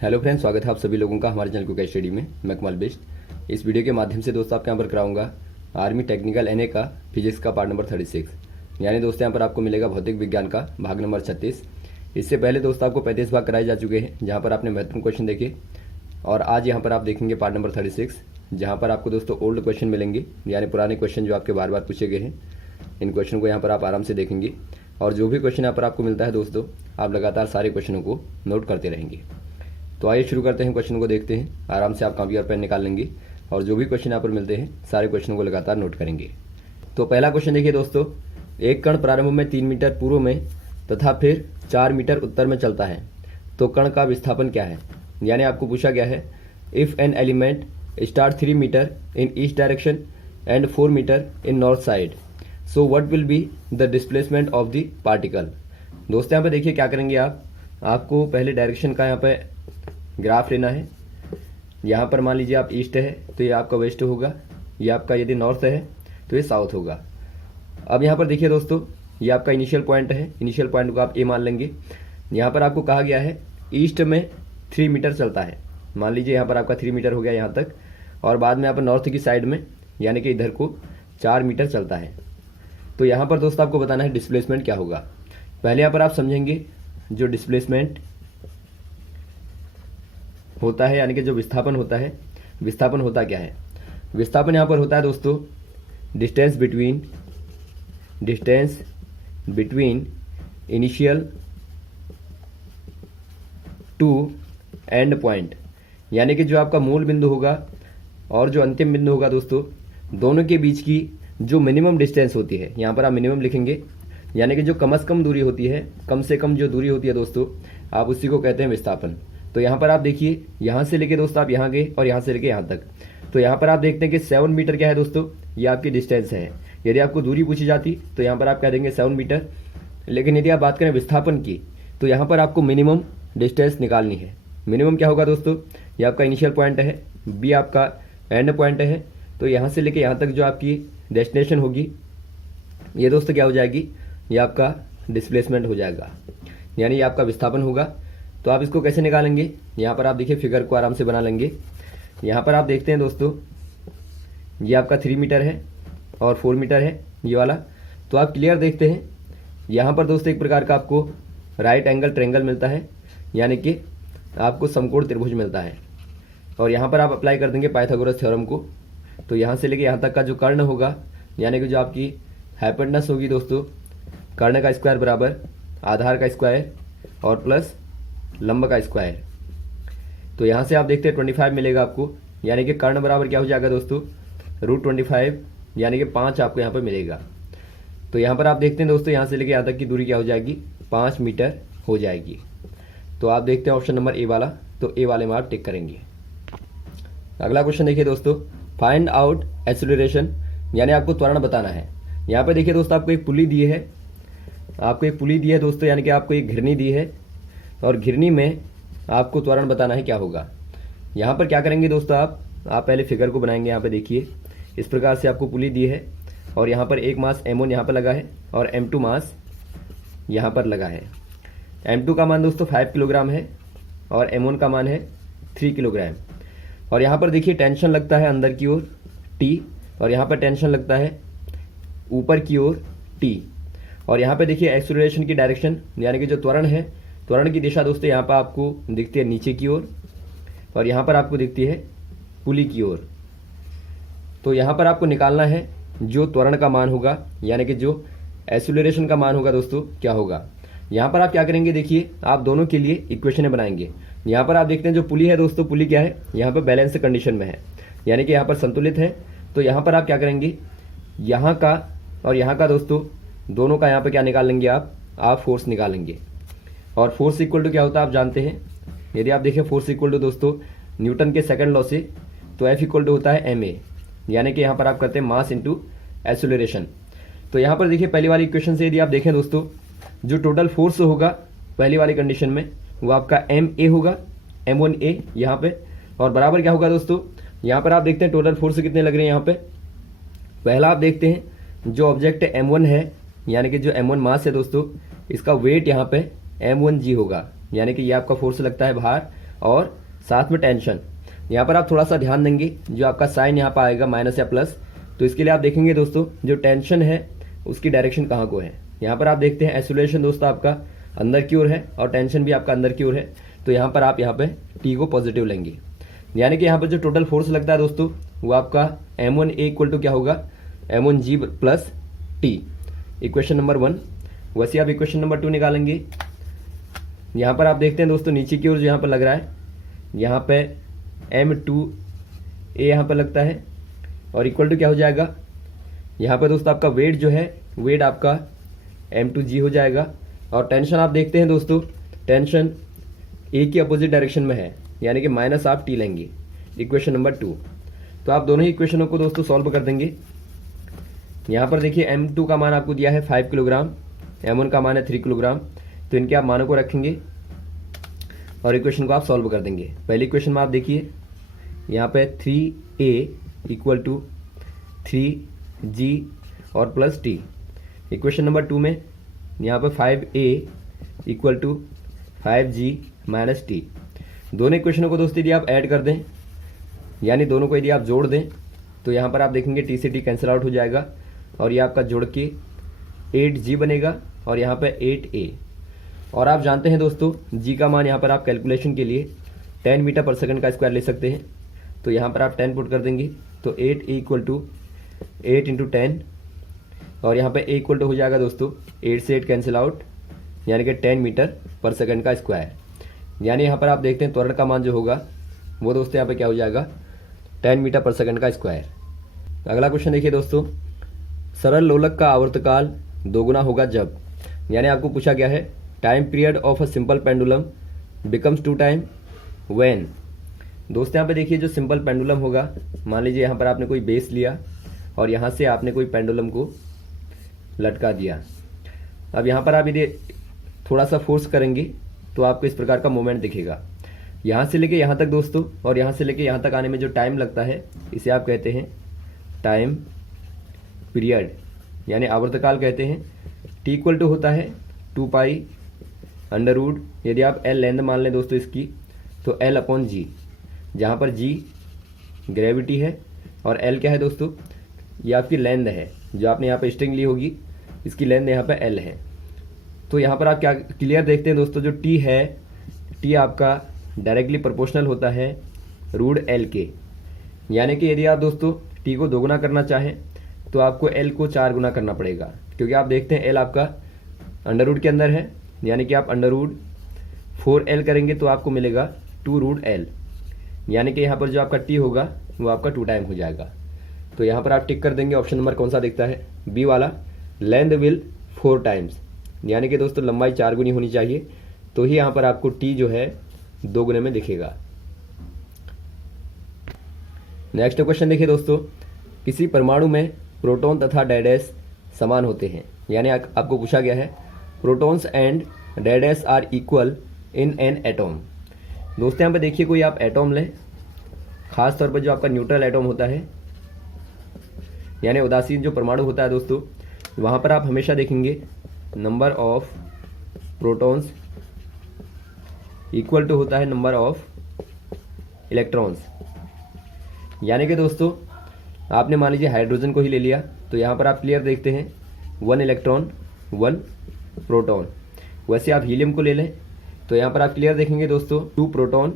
Hello friends, स्वागत है आप सभी लोगों का हमारे चैनल क्विक स्टडी में। मैं कमल बिष्ट। इस वीडियो के माध्यम से दोस्तों आपके यहाँ पर कराऊंगा आर्मी टेक्निकल एनए का फिजिक्स का पार्ट नंबर 36। यानी दोस्तों यहाँ पर आपको मिलेगा भौतिक विज्ञान का भाग नंबर 36। इससे पहले दोस्तों आपको 35 भाग कराए जा चुके हैं, जहाँ पर आपने महत्वपूर्ण क्वेश्चन देखे। और आज यहाँ पर आप देखेंगे पार्ट नंबर 36, जहाँ पर आपको दोस्तों ओल्ड क्वेश्चन मिलेंगे, यानी पुराने क्वेश्चन जो आपके बार बार पूछे गए हैं। इन क्वेश्चन को यहाँ पर आप आराम से देखेंगे और जो भी क्वेश्चन यहाँ पर आपको मिलता है दोस्तों, आप लगातार सारे क्वेश्चनों को नोट करते रहेंगे। तो आइए शुरू करते हैं, क्वेश्चन को देखते हैं। आराम से आप कॉपी और पेन निकाल लेंगे और जो भी क्वेश्चन यहाँ पर मिलते हैं सारे क्वेश्चनों को लगातार नोट करेंगे। तो पहला क्वेश्चन देखिए दोस्तों, एक कण प्रारंभ में 3 मीटर पूर्व में तथा फिर 4 मीटर उत्तर में चलता है, तो कण का विस्थापन क्या है। यानी आपको पूछा गया है, if an element start 3 metre in east direction and 4 metre in north side, so what will be the displacement of the particle. दोस्तों यहाँ पे देखिए क्या करेंगे आपको पहले डायरेक्शन का यहाँ पे ग्राफ लेना है। यहाँ पर मान लीजिए आप ईस्ट है तो ये आपका वेस्ट होगा, ये आपका यदि नॉर्थ है तो ये साउथ होगा। अब यहाँ पर देखिए दोस्तों, ये आपका इनिशियल पॉइंट है, इनिशियल पॉइंट को आप ए मान लेंगे। यहाँ पर आपको कहा गया है ईस्ट में 3 मीटर चलता है, मान लीजिए यहाँ पर आपका 3 मीटर हो गया यहाँ तक, और बाद में आप नॉर्थ की साइड में यानी कि इधर को 4 मीटर चलता है। तो यहाँ पर दोस्तों आपको बताना है डिस्प्लेसमेंट क्या होगा। पहले यहाँ पर आप समझेंगे जो डिस्प्लेसमेंट होता है, यानी कि जो विस्थापन होता है, विस्थापन होता क्या है। विस्थापन यहाँ पर होता है दोस्तों distance between initial to end point, यानी कि जो आपका मूल बिंदु होगा और जो अंतिम बिंदु होगा दोस्तों, दोनों के बीच की जो मिनिमम डिस्टेंस होती है, यहाँ पर आप मिनिमम लिखेंगे, यानी कि जो कम से कम दूरी होती है, कम से कम जो दूरी होती है दोस्तों, आप उसी को कहते हैं विस्थापन। तो यहाँ पर आप देखिए, यहाँ से लेके दोस्तों आप यहाँ गए और यहाँ से लेके यहाँ तक, तो यहाँ पर आप देखते हैं कि 7 मीटर क्या है दोस्तों, ये आपकी डिस्टेंस है। यदि आपको दूरी पूछी जाती तो यहाँ पर आप कह देंगे 7 मीटर, लेकिन यदि आप बात करें विस्थापन की तो यहाँ पर आपको मिनिमम डिस्टेंस निकालनी है। मिनिमम क्या होगा दोस्तों, ये आपका इनिशियल पॉइंट है, बी आपका एंड पॉइंट है, तो यहाँ से लेके यहाँ तक जो आपकी डेस्टिनेशन होगी, ये दोस्तों क्या हो जाएगी, ये आपका डिस्प्लेसमेंट हो जाएगा, यानी ये आपका विस्थापन होगा। तो आप इसको कैसे निकालेंगे, यहाँ पर आप देखिए फिगर को आराम से बना लेंगे। यहाँ पर आप देखते हैं दोस्तों, ये आपका 3 मीटर है और 4 मीटर है ये वाला। तो आप क्लियर देखते हैं, यहाँ पर दोस्तों एक प्रकार का आपको राइट एंगल ट्रायंगल मिलता है, यानी कि आपको समकोण त्रिभुज मिलता है। और यहाँ पर आप अप्लाई कर देंगे पाइथागोरस थ्योरम को। तो यहाँ से लेके यहाँ तक का जो कर्ण होगा, यानी कि जो आपकी हाइपोटेनस होगी दोस्तों, कर्ण का स्क्वायर बराबर आधार का स्क्वायर और प्लस लंब का स्क्वायर। तो यहाँ से आप देखते हैं 25 मिलेगा आपको, यानी कि कर्ण बराबर क्या हो जाएगा दोस्तों, √25, यानी कि 5 आपको यहाँ पर मिलेगा। तो यहाँ पर आप देखते हैं दोस्तों, यहाँ से लेके यहाँ तक की दूरी क्या हो जाएगी, 5 मीटर हो जाएगी। तो आप देखते हैं ऑप्शन नंबर ए वाला, तो ए वाले में आप टिक करेंगे। अगला क्वेश्चन देखिए दोस्तों, फाइंड आउट एक्सेलरेशन, यानी आपको त्वरण बताना है। यहाँ पर देखिए दोस्तों, आपको एक पुली दी है, दोस्तों, यानी कि आपको एक घिरनी दी है और घिरनी में आपको त्वरण बताना है क्या होगा। यहाँ पर क्या करेंगे दोस्तों, आप पहले फिगर को बनाएंगे। यहाँ पे देखिए इस प्रकार से आपको पुली दी है और यहाँ पर एक मास M1 यहाँ पर लगा है और M2 मास यहाँ पर लगा है। M2 का मान दोस्तों 5 किलोग्राम है और M1 का मान है 3 किलोग्राम। और यहाँ पर देखिए टेंशन लगता है अंदर की ओर T, और यहाँ पर टेंशन लगता है ऊपर की ओर T। और यहाँ पे देखिए एक्सेलरेशन की डायरेक्शन, यानी कि जो त्वरण है, त्वरण की दिशा दोस्तों यहाँ पर आपको दिखती है नीचे की ओर और यहाँ पर आपको दिखती है पुली की ओर। तो यहाँ पर आपको निकालना है जो त्वरण का मान होगा, यानी कि जो एक्सेलरेशन का मान होगा दोस्तों क्या होगा। यहाँ पर आप क्या करेंगे, देखिए आप दोनों के लिए इक्वेशन बनाएंगे। यहाँ पर आप देखते हैं जो पुली है दोस्तों, पुली क्या है, यहाँ पर बैलेंस कंडीशन में है, यानी कि यहाँ पर संतुलित है। तो यहाँ पर आप क्या करेंगे, यहाँ का और यहाँ का दोस्तों दोनों का यहाँ पर क्या निकाल लेंगे, आप फोर्स निकालेंगे। और फोर्स इक्वल टू क्या होता है आप जानते हैं, यदि आप देखें फोर्स इक्वल टू दोस्तों न्यूटन के सेकंड लॉ से, तो F इक्वल टू होता है ma, यानी कि यहाँ पर आप करते हैं मास इंटू एक्सेलरेशन। तो यहाँ पर देखिए पहली वाली इक्वेशन से यदि आप देखें दोस्तों, जो टोटल फोर्स होगा पहली वाली कंडीशन में वो आपका ma होगा, M1a यहाँ पे, और बराबर क्या होगा दोस्तों, यहाँ पर आप देखते हैं टोटल फोर्स कितने लग रहे हैं। यहाँ पे पहला आप देखते हैं जो ऑब्जेक्ट M1 है, यानी कि जो M1 मास है दोस्तों, इसका वेट यहाँ पे M1g होगा, यानी कि ये आपका फोर्स लगता है बाहर और साथ में टेंशन। यहाँ पर आप थोड़ा सा ध्यान देंगे, जो आपका साइन यहाँ पर आएगा माइनस या प्लस, तो इसके लिए आप देखेंगे दोस्तों जो टेंशन है उसकी डायरेक्शन कहाँ को है। यहाँ पर आप देखते हैं आइसोलेशन दोस्तों आपका अंदर की ओर है और टेंशन भी आपका अंदर की ओर है, तो यहाँ पर आप यहाँ पे टी को पॉजिटिव लेंगे। यानी कि यहाँ पर जो टोटल फोर्स लगता है दोस्तों वो आपका M1A इक्वल टू क्या होगा, M1G plus T, equation number 1। वैसे आप इक्वेशन नंबर 2 निकालेंगे। यहाँ पर आप देखते हैं दोस्तों नीचे की ओर जो यहाँ पर लग रहा है, यहाँ पे M2A यहाँ पर लगता है और इक्वल टू क्या हो जाएगा, यहाँ पर दोस्तों आपका वेट जो है वेट आपका M2G हो जाएगा। और टेंशन आप देखते हैं दोस्तों, टेंशन ए की अपोजिट डायरेक्शन में है, यानी कि माइनस आप टी लेंगे, इक्वेशन नंबर 2। तो आप दोनों ही इक्वेशनों को दोस्तों सॉल्व कर देंगे। यहाँ पर देखिए M2 का मान आपको दिया है 5 किलोग्राम, M1 का मान है 3 किलोग्राम, तो इनके आप मानों को रखेंगे और इक्वेशन को आप सॉल्व कर देंगे। पहली इक्वेशन में आप देखिए यहाँ पे 3A इक्वल टू 3G और प्लस टी। इक्वेशन नंबर 2 में यहाँ पे 5A equal to 5G minus T. दोनों इक्वेशनों को दोस्तों यदि आप ऐड कर दें, यानी दोनों को यदि आप जोड़ दें, तो यहाँ पर आप देखेंगे टी से टी कैंसिल आउट हो जाएगा और ये आपका जोड़ के 8G बनेगा और यहाँ पे 8A। और आप जानते हैं दोस्तों G का मान यहाँ पर आप कैलकुलेशन के लिए 10 मीटर पर सेकंड का स्क्वायर ले सकते हैं, तो यहाँ पर आप 10 पुट कर देंगे, तो 8A इक्वल टू 8 इंटू 10 और यहाँ पे A इक्वल टू हो जाएगा दोस्तों 8 से 8 कैंसिल आउट, यानी कि 10 मीटर पर सेकंड का स्क्वायर। यानी यहाँ पर आप देखते हैं त्वरण का मान जो होगा वो दोस्तों यहाँ पे क्या हो जाएगा 10 मीटर पर सेकंड का स्क्वायर। अगला क्वेश्चन देखिए दोस्तों, सरल लोलक का आवर्तकाल दोगुना होगा जब, यानी आपको पूछा गया है time period of a simple pendulum becomes 2 time when. दोस्तों यहाँ पे देखिए जो सिंपल पेंडुलम होगा, मान लीजिए यहाँ पर आपने कोई बेस लिया और यहाँ से आपने कोई पेंडुलम को लटका दिया। अब यहाँ पर आप यदि थोड़ा सा फोर्स करेंगे तो आपको इस प्रकार का मोमेंट दिखेगा। यहाँ से लेके यहाँ तक दोस्तों, और यहाँ से लेके यहाँ तक आने में जो टाइम लगता है इसे आप कहते हैं टाइम पीरियड, यानी आवर्तकाल कहते हैं। टी इक्वल टू होता है 2 पाई अंडर रूट, यदि आप एल लेंथ मान लें दोस्तों इसकी, तो एल अपॉन जी, जहाँ पर जी ग्रेविटी है और एल क्या है दोस्तों, ये आपकी लेंथ है, जो आपने यहाँ पर स्ट्रिंग ली होगी इसकी लेंथ यहाँ पर एल है। तो यहाँ पर आप क्या क्लियर देखते हैं दोस्तों, जो टी है टी आपका डायरेक्टली प्रोपोर्शनल होता है रूट एल के, यानी कि यदि आप दोस्तों टी को दोगुना करना चाहें तो आपको एल को 4 गुना करना पड़ेगा, क्योंकि आप देखते हैं एल आपका अंडर रूट के अंदर है, यानी कि आप अंडर रूट 4L करेंगे तो आपको मिलेगा 2 रूट एल, यानी कि यहाँ पर जो आपका टी होगा वो आपका 2 टाइम हो जाएगा। तो यहाँ पर आप टिक कर देंगे। ऑप्शन नंबर कौन सा दिखता है, बी वाला, लेंथ विल 4 टाइम्स, यानी कि दोस्तों लंबाई 4 गुनी होनी चाहिए, तो ही यहाँ पर आपको टी जो है 2 गुने में दिखेगा। नेक्स्ट क्वेश्चन देखिए दोस्तों, किसी परमाणु में प्रोटॉन तथा डैडेस समान होते हैं, यानी आपको पूछा गया है प्रोटॉन्स एंड डैडेस are equal in an atom. दोस्तों यहाँ पे देखिए कोई आप एटॉम लें, खास तौर पर जो आपका न्यूट्रल एटॉम होता है, यानी उदासीन जो परमाणु होता है दोस्तों, वहाँ पर आप हमेशा देखेंगे number of protons equal to होता है नंबर ऑफ इलेक्ट्रॉन्स। यानी कि दोस्तों आपने मान लीजिए हाइड्रोजन को ही ले लिया, तो यहाँ पर आप क्लियर देखते हैं 1 इलेक्ट्रॉन 1 प्रोटॉन। वैसे आप हीलियम को ले लें तो यहाँ पर आप क्लियर देखेंगे दोस्तों 2 प्रोटॉन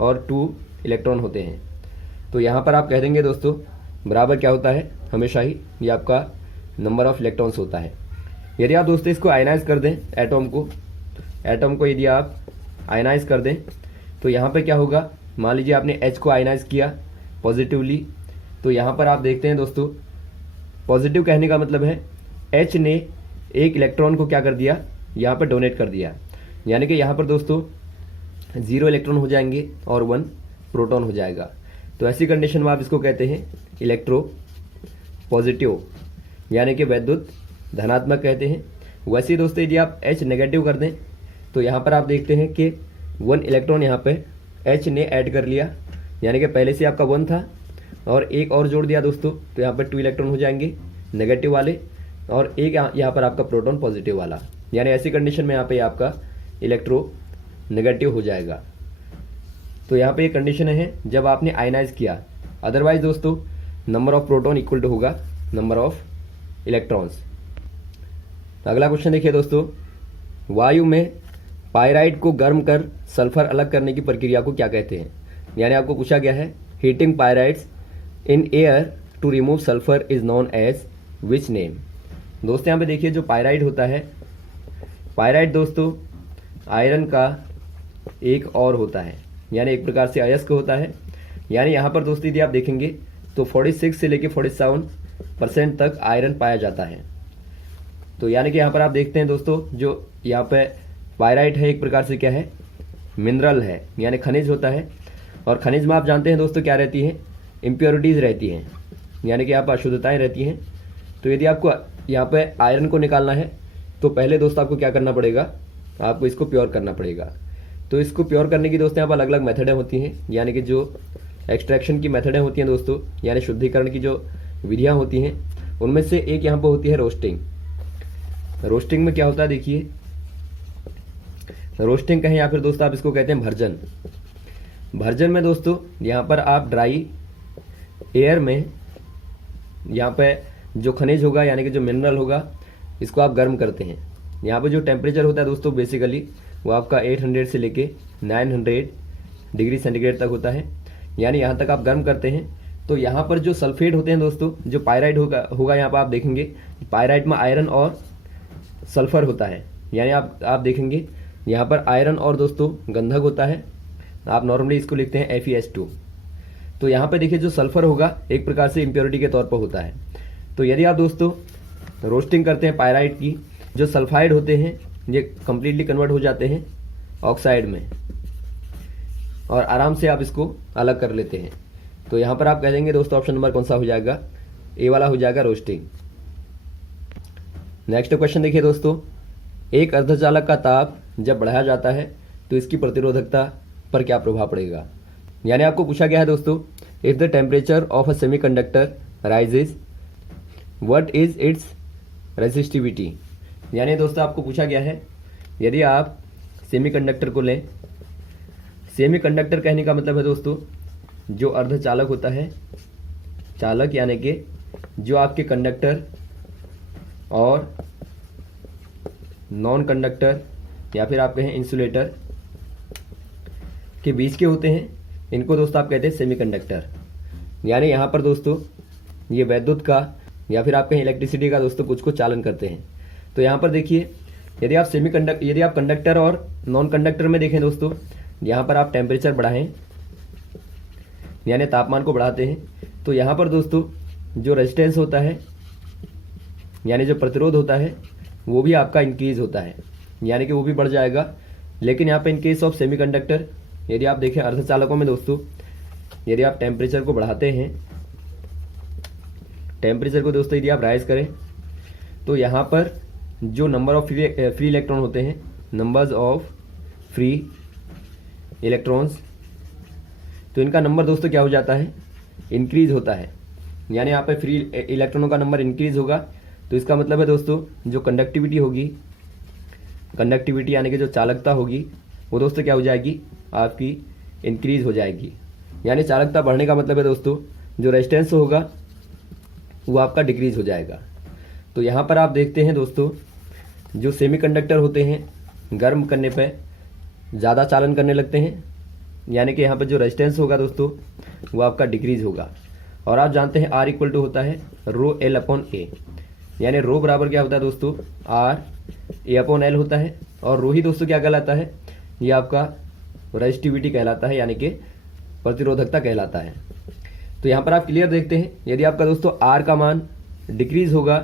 और 2 इलेक्ट्रॉन होते हैं। तो यहाँ पर आप कह देंगे दोस्तों बराबर क्या होता है, हमेशा ही ये आपका नंबर ऑफ इलेक्ट्रॉन्स होता है। यदि आप दोस्तों इसको आयनाइज कर दें, एटॉम को यदि आप आयनाइज कर दें तो यहाँ पे क्या होगा, मान लीजिए आपने H को आयनाइज किया पॉजिटिवली, तो यहाँ पर आप देखते हैं दोस्तों पॉजिटिव कहने का मतलब है H ने एक इलेक्ट्रॉन को क्या कर दिया, यहाँ पर डोनेट कर दिया, यानी कि यहाँ पर दोस्तों 0 इलेक्ट्रॉन हो जाएंगे और 1 प्रोटॉन हो जाएगा। तो ऐसी कंडीशन में आप इसको कहते हैं इलेक्ट्रो पॉजिटिव, यानी कि वैद्युत धनात्मक कहते हैं। वैसे दोस्तों यदि आप H नेगेटिव कर दें तो यहाँ पर आप देखते हैं कि 1 इलेक्ट्रॉन यहाँ पे H ने ऐड कर लिया, यानी कि पहले से आपका 1 था और एक और जोड़ दिया दोस्तों, तो यहाँ पर 2 इलेक्ट्रॉन हो जाएंगे नेगेटिव वाले और एक यहाँ पर आपका प्रोटॉन पॉजिटिव वाला, यानी ऐसी कंडीशन में यहाँ पे आपका इलेक्ट्रो नेगेटिव हो जाएगा। तो यहाँ पे ये कंडीशन है जब आपने आयनाइज किया, अदरवाइज दोस्तों number of proton equal to होगा नंबर ऑफ इलेक्ट्रॉन्स। अगला क्वेश्चन देखिए दोस्तों, वायु में पायराइट को गर्म कर सल्फर अलग करने की प्रक्रिया को क्या कहते हैं। यानी आपको पूछा गया है heating pyrites in air to remove sulphur is known as which name. दोस्तों यहाँ पे देखिए जो पायराइट होता है, पायराइट दोस्तों आयरन का एक और होता है, यानी एक प्रकार से अयस्क होता है। यानी यहाँ पर दोस्तों यदि आप देखेंगे तो 46 से लेकर 47% तक आयरन पाया जाता है। तो यानी कि यहाँ पर आप देखते हैं दोस्तों जो यहाँ पे पायराइट है एक प्रकार से क्या है, मिनरल है, यानी खनिज होता है। और खनिज में आप जानते हैं दोस्तों क्या रहती है, इम्प्योरिटीज़ रहती हैं, यानी कि यहाँ पर अशुद्धताएँ रहती हैं। तो यदि आपको यहाँ पे आयरन को निकालना है तो पहले दोस्तों आपको क्या करना पड़ेगा, आपको इसको प्योर करना पड़ेगा। तो इसको प्योर करने की दोस्तों यहाँ पर अलग अलग मेथडें होती हैं, यानी कि जो एक्सट्रैक्शन की मेथडें होती हैं दोस्तों, यानी शुद्धिकरण की जो विधियाँ होती हैं, उनमें से एक यहाँ पर होती है रोस्टिंग। रोस्टिंग में क्या होता है देखिए, रोस्टिंग कहें या फिर दोस्तों आप इसको कहते हैं भर्जन। भर्जन में दोस्तों यहाँ पर आप ड्राई एयर में यहाँ पे जो खनिज होगा यानी कि जो मिनरल होगा इसको आप गर्म करते हैं। यहाँ पे जो टेम्परेचर होता है दोस्तों बेसिकली वो आपका 800 से लेके 900 डिग्री सेंटीग्रेड तक होता है, यानी यहाँ तक आप गर्म करते हैं। तो यहाँ पर जो सल्फेट होते हैं दोस्तों, जो पायराइट होगा यहाँ पर आप देखेंगे पायराइट में आयरन और सल्फर होता है, यानी आप देखेंगे यहाँ पर आयरन और दोस्तों गंधक होता है, आप नॉर्मली इसको लिखते हैं FeS2। तो यहाँ पे देखिए जो सल्फर होगा एक प्रकार से इम्प्योरिटी के तौर पर होता है। तो यदि आप दोस्तों रोस्टिंग करते हैं पायराइट की, जो सल्फाइड होते हैं ये कम्प्लीटली कन्वर्ट हो जाते हैं ऑक्साइड में और आराम से आप इसको अलग कर लेते हैं। तो यहाँ पर आप कह देंगे दोस्तों ऑप्शन नंबर कौन सा हो जाएगा, ए वाला हो जाएगा रोस्टिंग। नेक्स्ट क्वेश्चन देखिए दोस्तों, एक अर्धचालक का ताप जब बढ़ाया जाता है तो इसकी प्रतिरोधकता पर क्या प्रभाव पड़ेगा। यानी आपको पूछा गया है दोस्तों, if the temperature of a semiconductor rises what is it's resistivity. यानी दोस्तों आपको पूछा गया है यदि आप सेमीकंडक्टर को लें, सेमीकंडक्टर कहने का मतलब है दोस्तों जो अर्धचालक होता है, चालक यानी कि जो आपके कंडक्टर और नॉन कंडक्टर या फिर आप कहें इंसुलेटर के बीच के होते हैं, इनको दोस्तों आप कहते हैं सेमीकंडक्टर। यानी यहाँ पर दोस्तों ये वैद्युत का या फिर आप कहें इलेक्ट्रिसिटी का दोस्तों कुछ को चालन करते हैं। तो यहाँ पर देखिए यदि आप कंडक्टर और नॉन कंडक्टर में देखें दोस्तों, यहाँ पर आप टेम्परेचर बढ़ाएं यानी तापमान को बढ़ाते हैं, तो यहाँ पर दोस्तों जो रेजिस्टेंस होता है यानी जो प्रतिरोध होता है वो भी आपका इंक्रीज होता है, यानी कि वो भी बढ़ जाएगा। लेकिन यहाँ पे इन केस ऑफ सेमीकंडक्टर यदि आप देखें अर्धचालकों में दोस्तों, यदि आप टेम्परेचर को बढ़ाते हैं, टेम्परेचर को दोस्तों यदि आप राइज करें तो यहाँ पर जो नंबर ऑफ फ्री इलेक्ट्रॉन होते हैं, नंबर्स ऑफ फ्री इलेक्ट्रॉन्स, तो इनका नंबर दोस्तों क्या हो जाता है, इंक्रीज होता है। यानी यहाँ पे फ्री इलेक्ट्रॉनों का नंबर इंक्रीज होगा, तो इसका मतलब है दोस्तों जो कंडक्टिविटी होगी, कंडक्टिविटी यानी कि जो चालकता होगी वो दोस्तों क्या हो जाएगी, आपकी इंक्रीज हो जाएगी। यानी चालकता बढ़ने का मतलब है दोस्तों जो रेजिस्टेंस होगा वो आपका डिक्रीज हो जाएगा। तो यहाँ पर आप देखते हैं दोस्तों जो सेमीकंडक्टर होते हैं गर्म करने पे ज़्यादा चालन करने लगते हैं, यानी कि यहाँ पर जो रेजिस्टेंस होगा दोस्तों वो आपका डिक्रीज होगा। और आप जानते हैं R इक्वल टू होता है रो L अपॉन A, यानी रो बराबर क्या होता है दोस्तों R A अपॉन L होता है, और रो ही दोस्तों क्या कहलाता है, ये आपका रेजिस्टिविटी कहलाता है, यानी कि प्रतिरोधकता कहलाता है। तो यहाँ पर आप क्लियर देखते हैं यदि आपका दोस्तों R का मान डिक्रीज होगा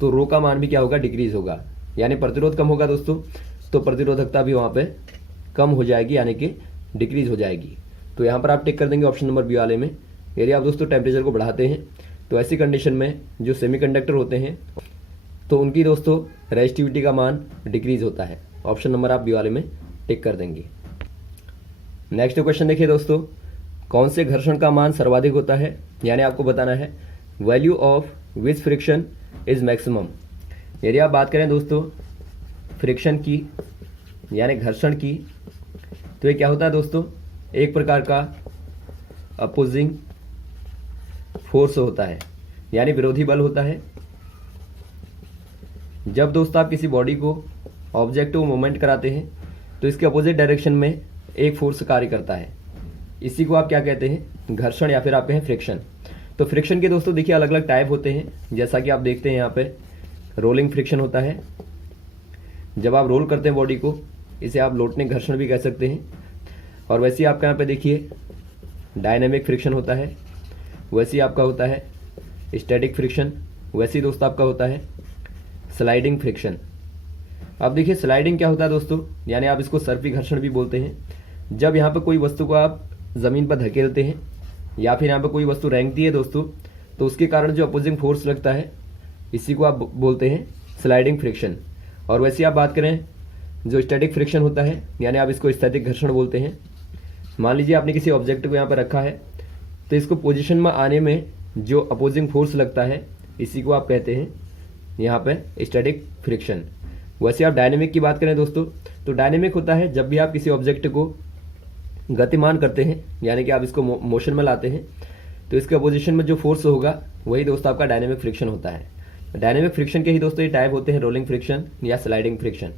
तो रो का मान भी क्या होगा, डिक्रीज होगा, यानी प्रतिरोध कम होगा दोस्तों तो प्रतिरोधकता भी वहाँ पे कम हो जाएगी, यानी कि डिक्रीज हो जाएगी। तो यहाँ पर आप टिक कर देंगे ऑप्शन नंबर बी वाले में। यदि आप दोस्तों टेम्परेचर को बढ़ाते हैं तो ऐसी कंडीशन में जो सेमीकंडक्टर होते हैं तो उनकी दोस्तों रेजिस्टिविटी का मान डिक्रीज होता है। ऑप्शन नंबर आप बी वाले में टिक कर देंगे। नेक्स्ट क्वेश्चन देखिए दोस्तों, कौन से घर्षण का मान सर्वाधिक होता है, यानी आपको बताना है value of which friction is maximum. यदि आप बात करें दोस्तों फ्रिक्शन की यानी घर्षण की, तो ये क्या होता है दोस्तों, एक प्रकार का अपोजिंग फोर्स होता है, यानी विरोधी बल होता है। जब दोस्तों आप किसी बॉडी को ऑब्जेक्ट को मूवमेंट कराते हैं तो इसके अपोजिट डायरेक्शन में एक फोर्स कार्य करता है। इसी को आप क्या कहते हैं, घर्षण या फिर आप कहें फ्रिक्शन। तो फ्रिक्शन के दोस्तों देखिए अलग अलग टाइप होते हैं, जैसा कि आप देखते हैं यहाँ पे रोलिंग फ्रिक्शन होता है। जब आप रोल करते हैं बॉडी को, इसे आप लोटने घर्षण भी कह सकते हैं। और वैसे ही आपका यहाँ पे देखिए डायनेमिक फ्रिक्शन होता है, वैसे ही आपका होता है स्टैटिक फ्रिक्शन, वैसे ही दोस्तों आपका होता है स्लाइडिंग फ्रिक्शन। अब देखिए स्लाइडिंग क्या होता है दोस्तों, यानी आप इसको सर्पी घर्षण भी बोलते हैं। जब यहाँ पे कोई वस्तु को आप ज़मीन पर धकेलते हैं या फिर यहाँ पे कोई वस्तु रेंगती है दोस्तों, तो उसके कारण जो अपोजिंग फोर्स लगता है, इसी को आप बोलते हैं स्लाइडिंग फ्रिक्शन। और वैसे आप बात करें जो स्टैटिक फ्रिक्शन होता है, यानी आप इसको स्थैतिक घर्षण बोलते हैं। मान लीजिए आपने किसी ऑब्जेक्ट को यहाँ पर रखा है, तो इसको पोजीशन में आने में जो अपोजिंग फोर्स लगता है, इसी को आप कहते हैं यहाँ पे स्टैटिक फ्रिक्शन। वैसे आप डायनेमिक की बात करें दोस्तों, तो डायनेमिक होता है जब भी आप किसी ऑब्जेक्ट को गतिमान करते हैं, यानी कि आप इसको मोशन में लाते हैं, तो इसके अपोजिशन में जो फोर्स होगा वही दोस्तों आपका डायनेमिक फ्रिक्शन होता है। डायनेमिक फ्रिक्शन के ही दोस्तों ये टाइप होते हैं, रोलिंग फ्रिक्शन या स्लाइडिंग फ्रिक्शन।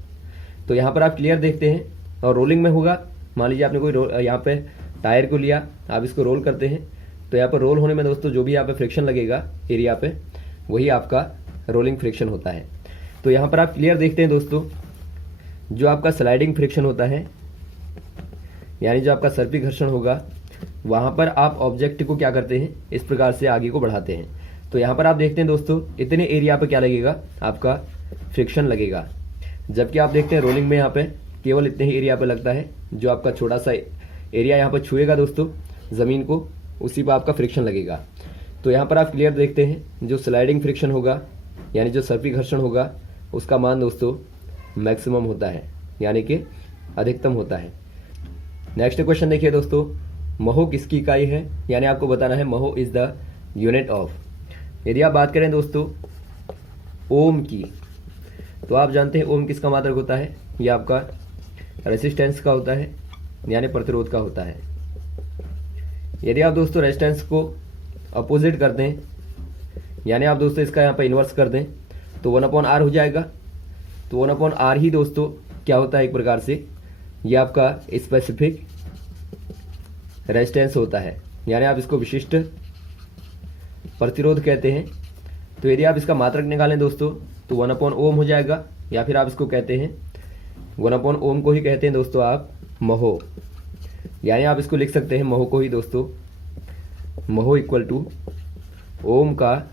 तो यहाँ पर आप क्लियर देखते हैं। और रोलिंग में होगा, मान लीजिए आपने कोई यहाँ पे टायर को लिया, आप इसको रोल करते हैं, तो यहाँ पर रोल होने में दोस्तों जो भी यहाँ पे फ्रिक्शन लगेगा एरिया पे, वही आपका रोलिंग फ्रिक्शन होता है। तो यहाँ पर आप क्लियर देखते हैं दोस्तों, जो आपका स्लाइडिंग फ्रिक्शन होता है, यानी जो आपका सर्पी घर्षण होगा, वहाँ पर आप ऑब्जेक्ट को क्या करते हैं, इस प्रकार से आगे को बढ़ाते हैं। तो यहाँ पर आप देखते हैं दोस्तों, इतने एरिया पे क्या लगेगा, आपका फ्रिक्शन लगेगा। जबकि आप देखते हैं रोलिंग में यहाँ पे केवल इतने ही एरिया पे लगता है, जो आपका छोटा सा एरिया यहाँ पर छुएगा दोस्तों ज़मीन को, उसी पर आपका फ्रिक्शन लगेगा। तो यहाँ पर आप क्लियर देखते हैं, जो स्लाइडिंग फ्रिक्शन होगा, यानी जो सर्पी घर्षण होगा, उसका मान दोस्तों मैक्सिमम होता है, यानी कि अधिकतम होता है। नेक्स्ट क्वेश्चन देखिए दोस्तों, महो किसकी इकाई है, यानी आपको बताना है महो इज द यूनिट ऑफ। यदि आप बात करें दोस्तों ओम की, तो आप जानते हैं ओम किसका मात्रक होता है, यह आपका रेसिस्टेंस का होता है, यानी प्रतिरोध का होता है। यदि आप दोस्तों रेजिस्टेंस को अपोजिट कर दें, यानी आप दोस्तों इसका यहाँ पर इन्वर्स कर दें, तो 1/r हो जाएगा। तो 1/r ही दोस्तों क्या होता है, एक प्रकार से ये आपका स्पेसिफिक रेजिस्टेंस होता है, यानी आप इसको विशिष्ट प्रतिरोध कहते हैं। तो यदि आप इसका मात्रक निकालें दोस्तों, तो 1/ओम हो जाएगा, या फिर आप इसको कहते हैं 1/ओम को ही कहते हैं दोस्तों आप महो, यानी आप इसको लिख सकते हैं महो को ही दोस्तों, महो इक्वल टू ओम का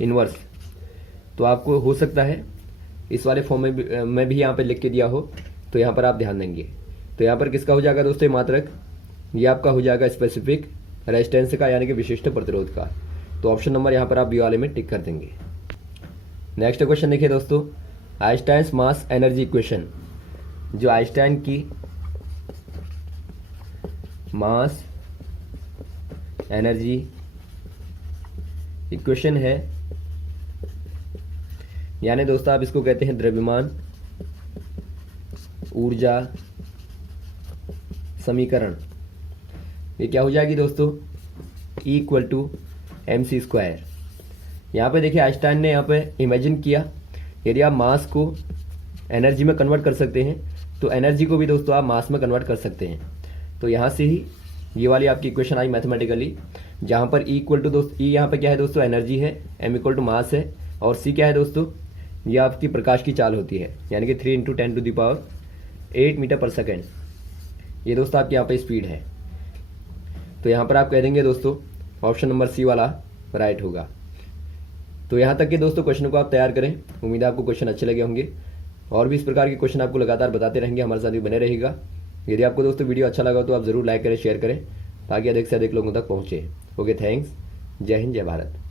इन्वर्स। तो आपको हो सकता है इस वाले फॉर्म में भी यहाँ पे लिख के दिया हो, तो यहाँ पर आप ध्यान देंगे। तो यहाँ पर किसका हो जाएगा दोस्तों ये मात्रक, ये आपका हो जाएगा स्पेसिफिक रेजिस्टेंस का, यानी कि विशिष्ट प्रतिरोध का। तो ऑप्शन नंबर यहाँ पर आप बी वाले में टिक कर देंगे। नेक्स्ट क्वेश्चन देखिए दोस्तों, आइंस्टाइन्स मास एनर्जी इक्वेशन। जो आइंस्टाइन की मास एनर्जी इक्वेशन है, यानी दोस्तों आप इसको कहते हैं द्रव्यमान ऊर्जा समीकरण। ये क्या हो जाएगी दोस्तों, E इक्वल टू mc²। यहाँ पे देखिए आइंस्टाइन ने यहाँ पे इमेजिन किया, यदि आप मास को एनर्जी में कन्वर्ट कर सकते हैं, तो एनर्जी को भी दोस्तों आप मास में कन्वर्ट कर सकते हैं। तो यहाँ से ही ये वाली आपकी इक्वेशन आई मैथमेटिकली, जहाँ पर E इक्वल टू दोस्तों, E यहाँ पे क्या है दोस्तों, एनर्जी है, m इक्वल टू मास है, और C क्या है दोस्तों, ये आपकी प्रकाश की चाल होती है, यानी कि 3 × 10⁸ मीटर पर सेकेंड। ये दोस्तों आपके यहाँ पे स्पीड है। तो यहाँ पर आप कह देंगे दोस्तों ऑप्शन नंबर सी वाला राइट होगा। तो यहाँ तक के दोस्तों क्वेश्चन को आप तैयार करें। उम्मीद है आपको क्वेश्चन अच्छे लगे होंगे, और भी इस प्रकार के क्वेश्चन आपको लगातार बताते रहेंगे, हमारे साथ भी बने रहेगा। यदि आपको दोस्तों वीडियो अच्छा लगा तो आप ज़रूर लाइक करें, शेयर करें, ताकि अधिक से अधिक लोगों तक पहुँचे। Okay, thanks. जय हिंद, जय भारत।